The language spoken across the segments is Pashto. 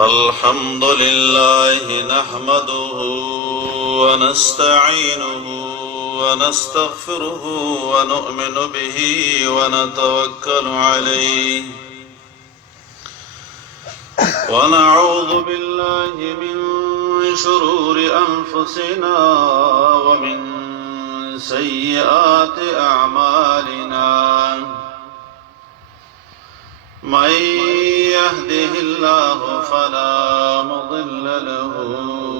الحمد لله نحمده ونستعينه ونستغفره ونؤمن به ونتوكل عليه ونعوذ بالله من شرور أنفسنا ومن سيئات أعمالنا من يهده الله فلا مضل له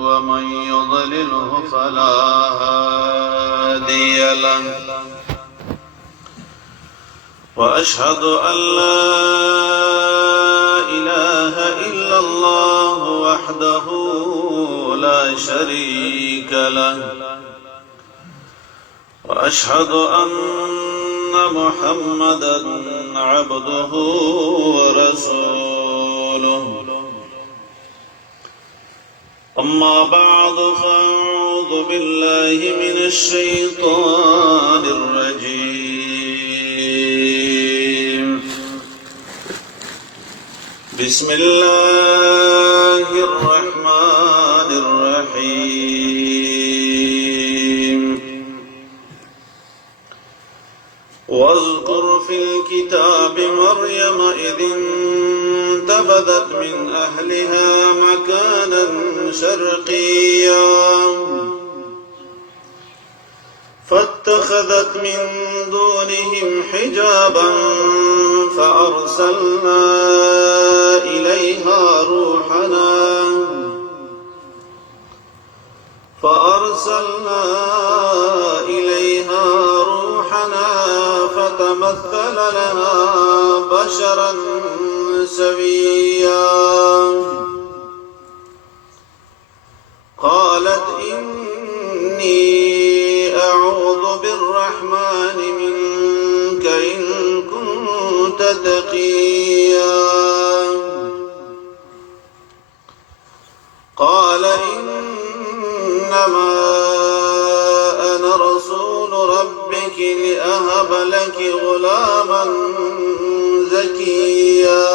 ومن يضلله فلا هادي له وأشهد أن لا إله إلا الله وحده لا شريك له وأشهد أن محمدا عبده ورسوله أما بعد فأعوذ بالله من الشيطان الرجيم بسم الله الرحمن الرحيم واذكر في الكتاب مريم إذ انتبذت من أهلها مكانا شرقيا فاتخذت من دونهم حجابا فأرسلنا إليها روحنا فتمثل لها بشرا سويا قالت إني أعوذ بالرحمن منك إن كنت تقيا قال إنما أنا رسول ربك لأهب لك غلاما زكيا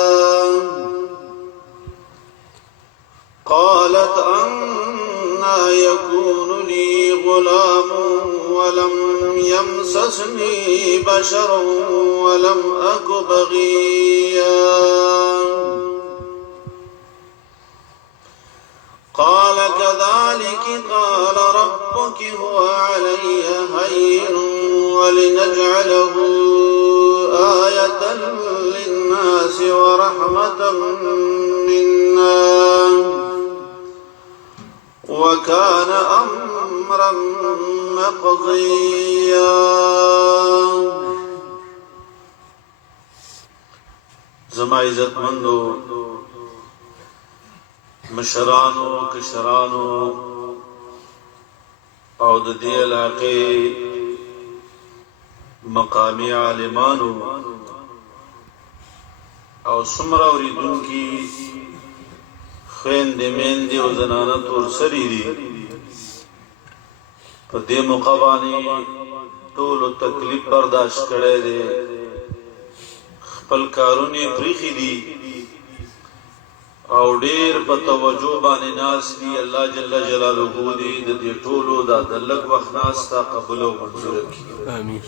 قالت أنى يكون لي غلام ولم يمسسني بشر ولم أك بغيا قال كذلك قال ربك هو علي هين ولنجعله آية للناس ورحمة منا وكان أمرا مقضيا زما عزت مندو مشرانو کشرانو او د دې علاقې مقامی عالمانو او څومره اوریدونکي خویندې میندې او زنانه تورسري دي په دې موقع باندې ټولو تکلیف برداشت کړی دی خپل کارونه پریښي دي او ډیر په توجه باندې ناس دي الله جل جلاله دې د دې ټولو د لږ وخت ناس ته قبول او منظور کړي امين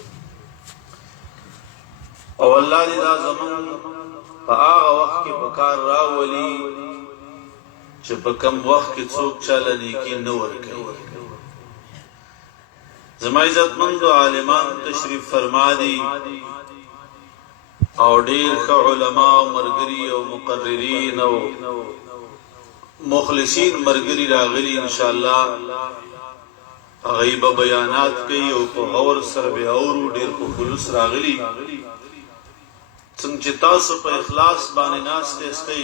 او الله دې دا زمون په هغه وخت کې په کار راولي چې په کم وخت کې څوک چاله نیکی نه ورکوي زما عزت مند عالمان تشریف فرما دي او ډیر ښه علما او مرګري او مقررین او مخلصین مرګري راغلي ان شاء الله غیب بیانات کوي او په غور سره به اور ډیر په خلوص راغلي څنګه تاسو په اخلاص باندې ناس ته استي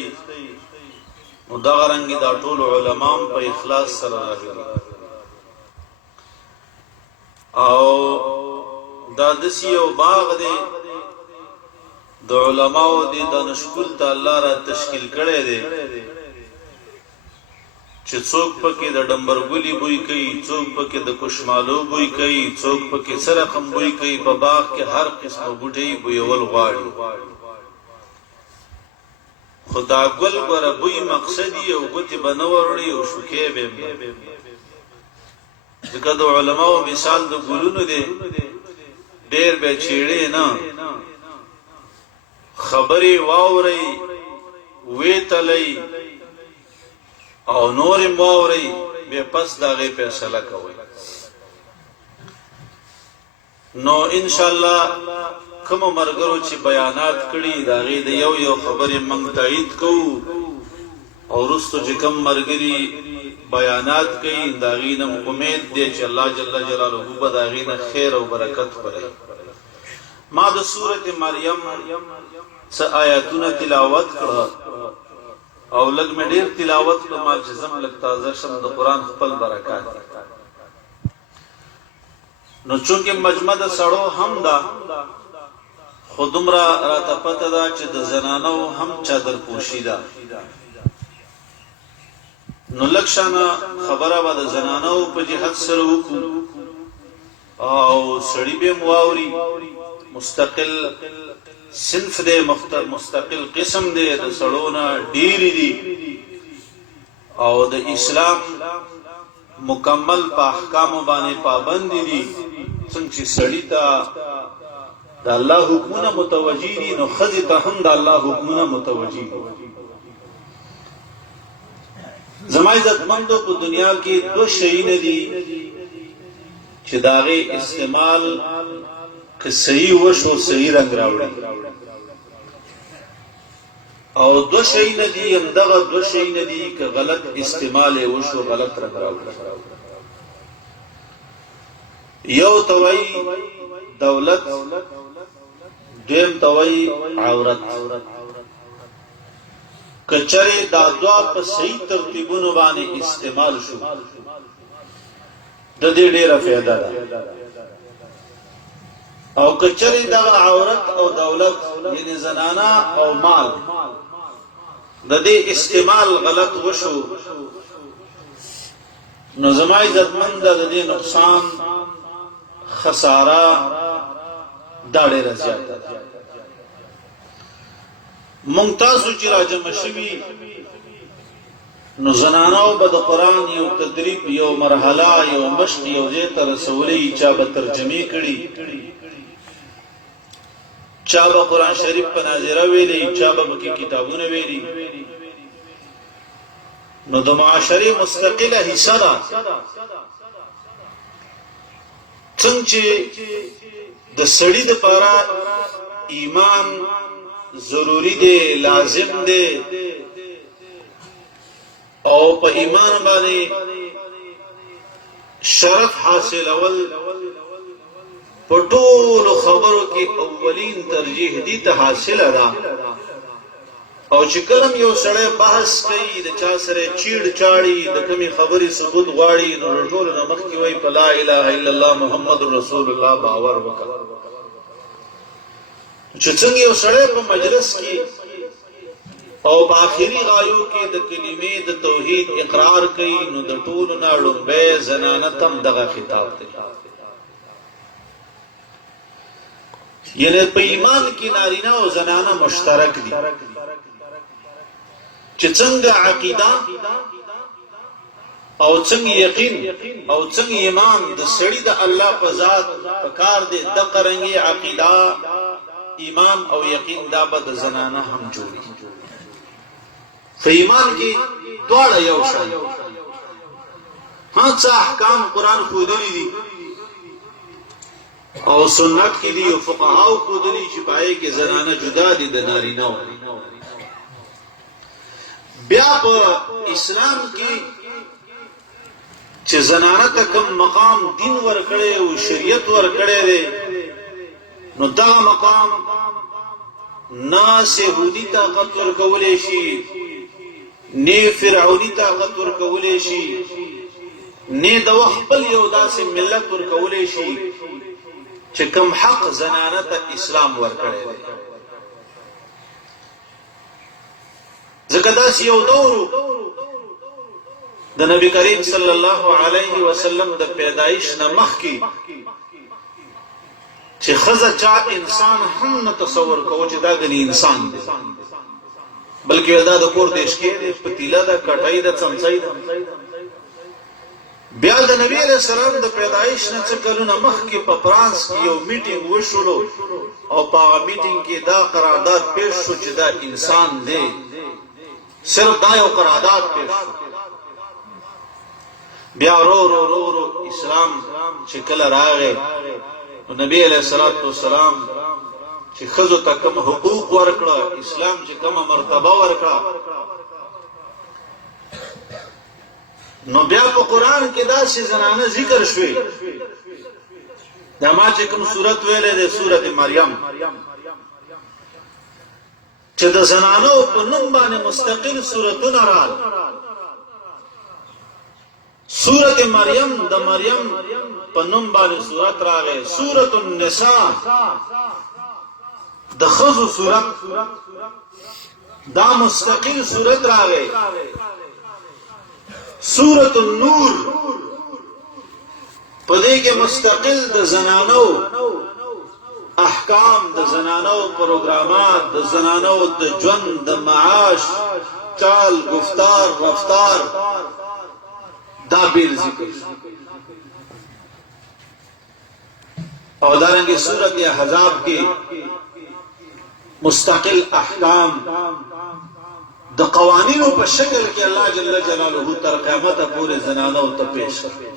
نو دا رنګ دا ټول علما په اخلاص سره راغلي او دا دسی او باغ دی د علماء دي د نشکل ته الله را تشکیل کړي دي چې څوک پکې د ډمبرګولي بوی کوي څوک پکې د کوشمالو بوی کوي څوک پکې سره قم بوی کوي په باغ کې هر قسم بوټي بویول غواړي خدا گل گوره بوی مقصدی او گوتی بنوروڑی او شوکی بیم ذکر دو علماء مثال دو گلونو دی دیر بے چیڑی نا خبری واوری ویتلی او نورم واوری بے پس داغی پیسلہ کوئی نو انشاءاللہ کم مرگرو چی بیانات کری داغی دا یو خبری منگ تایید کو اور رستو چی کم مرگری بیانات کئی داغینم امید دے چی اللہ جل جلالہ با داغین خیر و برکت پڑے ما دا سورت مریم سا آیاتون تلاوت کرا او لگ میں دیر تلاوت کرا ما جزم لگتا زشم دا قرآن خپل برکات نو چونکہ مجمع دا سڑو ہم دا خودم را راتا پتا دا چی دا زنانو ہم چادر پوشی دا نو لکشانا خبره با دا زنانو پا جهد سرو کو او سڑی بے مواوری مستقل صنف دے مستقل قسم دے دا سڑونا ڈیری دی او دا اسلام مکمل پا احکام بانے پابندی دی سنچی سڑی تا دا اللہ حکمنا متوجی دی نو خزی تا ہم دا اللہ حکمنا متوجی دی زمائی عزتمندو کو دنیا کی دو شئین دی چی داغی استعمال کہ صحیح وش و صحیح رنگ راوڑی او دو شئین دی اندغا دو شئین دی کہ غلط استعمال وش و غلط رنگ راوڑی یو توئی دولت دویم توئی عورت کچرے دا دعا پا صحیح ترتیبونو بانے استعمال شو دا دے دیر فیدہ دا او کچرے دا عورت او دولت یعنی زنانا او مال دا دے استعمال غلط وشو نظمائی زدمند دا دے نقصان خسارہ داڑے رزیاتا منتاسو چی راجم شوی نو زناناو با دا قرآن یو تدریب یو مرحلہ یو مشق یو زیتا رسولی چا با ترجمی کری چا با قرآن شریف پا ناظرہ ویلی چا با بکی کتابون ویلی نو دا معاشری مستقل حصہ دا چنچے دا سڑی دا پارا ایمان ضروری دے لازم دے او پا ایمان بانے شرف حاصل اول پٹول خبروں کی اولین ترجیح دیتا حاصل ادا او چکلم یو سڑے بحث کئی دا چا سرے چیڑ چاڑی دا کمی خبری ثبوت غاڑی نو رجول نمک کی وی پا لا الہ الا اللہ محمد رسول اللہ باور وکر چچنگ یو سڑے پا مجلس کی او باخری غایو کی دا کلمے دا توحید اقرار کئی نو دا طول ناڑن بے زنانتم دغا خطاب دے یعنی پا ایمان کی نارینا و زنانا مشترک دی چچنگ عقیدہ او چنگ یقین او چنگ ایمان دا سڑی دا اللہ پا ذات پکار دے دا کرنگی عقیدہ ایمان او یقین دا با دا زنانا ہم جوڑی فایمان کی دوڑا یو شای ہاں چا احکام قرآن خودلی دی او سنت کی دی او فقہاو خودلی شپائے کہ زنانا جدا دی دا نارینا ہو بیا پا اسلام کی چھ زنانا تا کم مقام دین ورکڑے و شریعت ورکڑے دے نو دا مقام نا سیہودی طاقت ورکولے شی نی فرعونی طاقت ورکولے شی نی دا وقت پل یودا سے ملت ورکولے شی چھ کم حق زنانا تا اسلام ورکڑے دے زکداس یو دورو دا نبی کریم صلی اللہ علیہ وسلم دا پیدائش نمخ کی چھ خزا چا انسان ہم نہ تصور کو چھ دا گنی انسان دے بلکې دا د کور دیش کې پتیله د کټای د چمچای د بیا د نبی علیہ السلام د پیدایش نه څه کلونه مخکې په فرانس کې یو میټینګ وشولو او په هغه میټینګ کې دا قرارداد پیش شو چې دا انسان دی صرف دا یو قرارداد پیش شو بیا رو رو رو رو اسلام چې کله راغی نو نبی علیہ السلام چې ښځو ته کوم حقوق ورکړه اسلام چې کومه مرتبه ورکړه نو بیا په قرآن کې داسې زنانه ذکر شوې دا ما چې کوم سورت ویلې ده سورت مریم چې د زنانو په نوم باندې مستقل سورتونه راغلي سورت مریم د مریم په نوم باندې سورت راغی سورت النساء د ښځو سورت دا مستقل سورت راغی سورت النور پدې کې مستقل د زنانو احکام د زنانو پروګرامات د زنانو د ژوند د معاش چال گفتار رفتار دا بیل ذکر او دارنګه سورت احزاب کې مستقل احکام د قوانینو په شکل کې الله جل جلاله تر قیامت پورې زنانو ته پیش کړي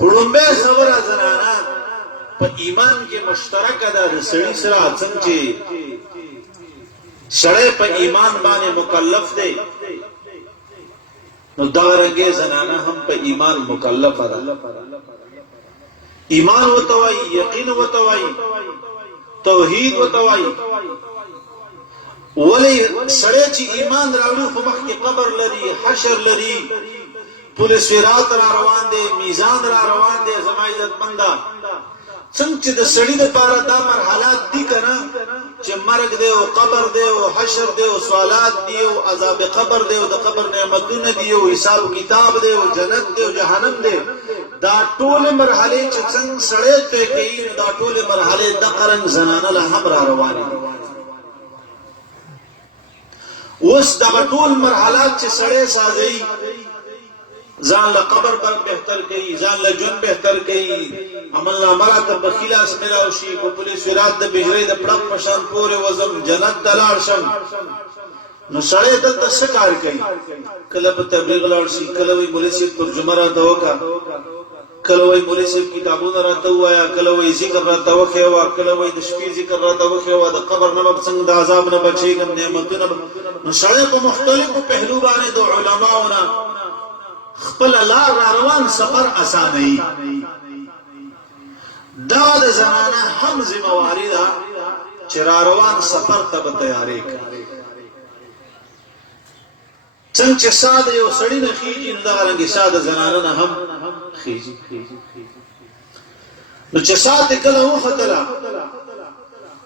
هړومبه خبره زنانه په ایمان کې مشترک ده د سړي سره څنګه چې سړی په ایمان باندې مکلف دی نو دا رنګه زنانه هم په ایمان مکلف ده ایمان وتوي یقین وتوي توحید وتوي ولی سړی چې ایمان راوړي خو مخکې قبر لري حشر لري پل صراط را روان دی میزان را روان دی زما عزت منده څنګه چې د سړي لپاره دا مرحلات دي کنه چې مرګ دی او قبر دی او حشر دی او سوالات دی او عذاب قبر دی او د قبر نعمتونه دی او حساب کتاب دی او جنت دی او جهنم دی دا ټول مرحله چې څنګه سړی ته کوي دا ټول مرحله د قرن زنانه له هم را روانې دي اوس دا ټول مرحلات چې سړی سازي ځان له قبر باندې بهتر کوي ځان له جون بهتر کوي عمل نامه ته بخیلاس ملاو شي په پولیس ورات د بهري د پړق پشان پورې وزم جنت دلار شم نو سړی د څه کار کوي کله په تبلیغ لاړ شي کله وي مولوی پر جمعه ته وکا کله وي مولوی کتابونه راته وایا کله وي ذکر راته وخیوا کله وي د شپې ذکر راته وخیوا د قبر نه څنګه د عذاب نه بچیږم نعمتونه نو سړی په مختلفو پهلو باندې د علماونو خپل لار روان سفر اسانه دا د زمانه هم ذمہواری ده چې روان سفر ته تیاری کوي څنګه چې ساده یو سړی نه خيږي دا رنګ ساده زنانه نه هم خيږي نو چې ساده کله وختله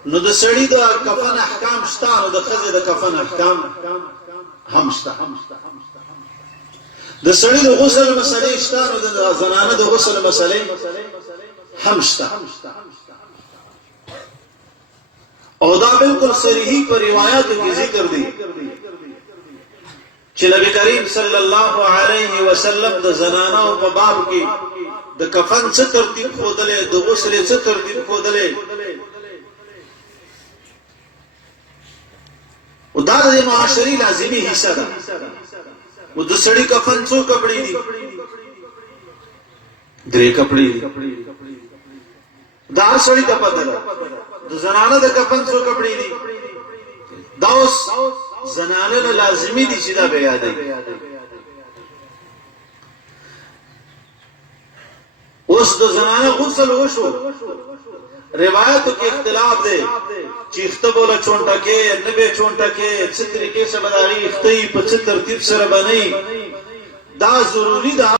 نو د سړی د کفن احکام شته نو د خزې د کفن احکام هم شته د سړی د غسل مسلې شته نو د زنانه د غسل مسلې هم شته او دا بالکل صریحي په روایتو کې ذکر دي چې نبی کریم صلی الله علیه وسلم د زنانه په باب کې د کفن څه ترتیب خودلې د غسل څه ترتیب خودلې او دا د معاشري لازمي حصہ ده و د سړی کفن څو کپڑے دي درې کپڑے دي دا سړی ته پته ده د زنانه د کفن څو کپڑے دي دا اوس زنانه لازمي دي چې دا بیا دی اوس د زنانه غسل وشو روایتو کې اختلاف دی چې اختبوله چونټه کې نه به چونټه کې څه طریقې سره بداغي اختی په څه ترتیب سره بنئ دا ضروری ده